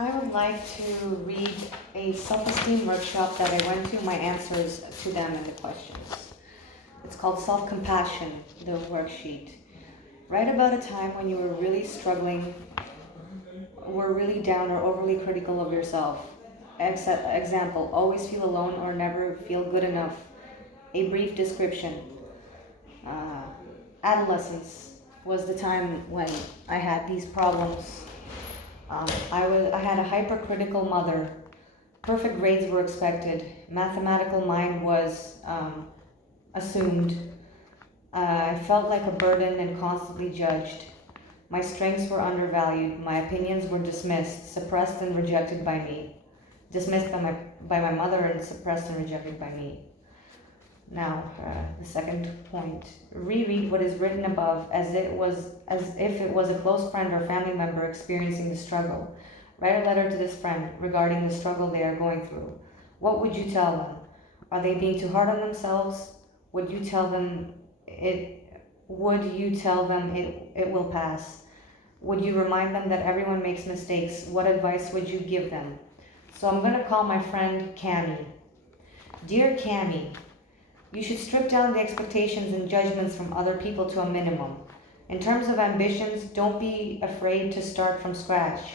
I would like to read a self-esteem workshop that I went to, my answers to them and the questions. It's called Self-Compassion, the worksheet. Write about a time when you were really struggling, were really down or overly critical of yourself. Example, always feel alone or never feel good enough. A brief description. Uh, Adolescence was the time when I had these problems. I had a hypercritical mother. Perfect grades were expected. Mathematical mind was assumed. I felt like a burden and constantly judged. My strengths were undervalued. My opinions were dismissed, suppressed and rejected by me. Dismissed by my mother and suppressed and rejected by me. Now, the second point. Reread what is written above as if it was a close friend or family member experiencing the struggle. Write a letter to this friend regarding the struggle they are going through. What would you tell them? Are they being too hard on themselves? Would you tell them it will pass? Would you remind them that everyone makes mistakes? What advice would you give them? So I'm going to call my friend Cami. Dear Cami, you should strip down the expectations and judgments from other people to a minimum. In terms of ambitions, don't be afraid to start from scratch.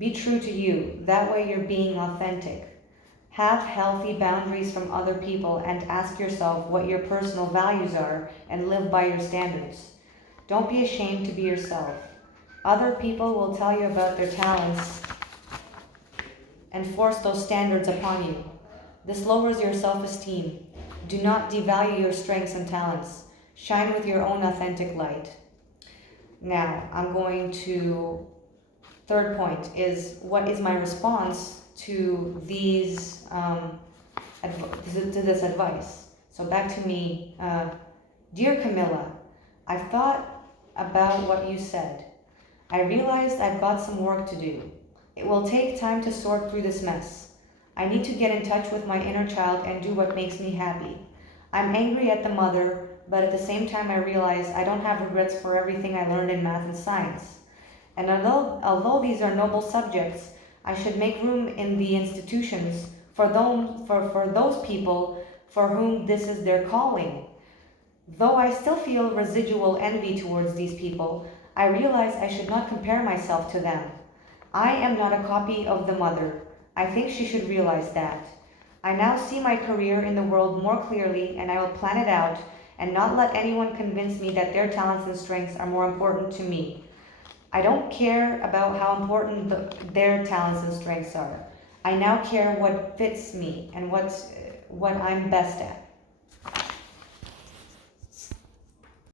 Be true to you, that way you're being authentic. Have healthy boundaries from other people and ask yourself what your personal values are and live by your standards. Don't be ashamed to be yourself. Other people will tell you about their talents and force those standards upon you. This lowers your self-esteem. Do not devalue your strengths and talents. Shine with your own authentic light. Now, I'm going to, third point is, what is my response to these, to this advice? So back to me. Dear Camilla, I've thought about what you said. I realized I've got some work to do. It will take time to sort through this mess. I need to get in touch with my inner child and do what makes me happy. I'm angry at the mother, but at the same time I realize I don't have regrets for everything I learned in math and science. And although these are noble subjects, I should make room in the institutions for those people for whom this is their calling. Though I still feel residual envy towards these people, I realize I should not compare myself to them. I am not a copy of the mother. I think she should realize that. I now see my career in the world more clearly, and I will plan it out and not let anyone convince me that their talents and strengths are more important to me. I don't care about how important their talents and strengths are. I now care what fits me and what I'm best at.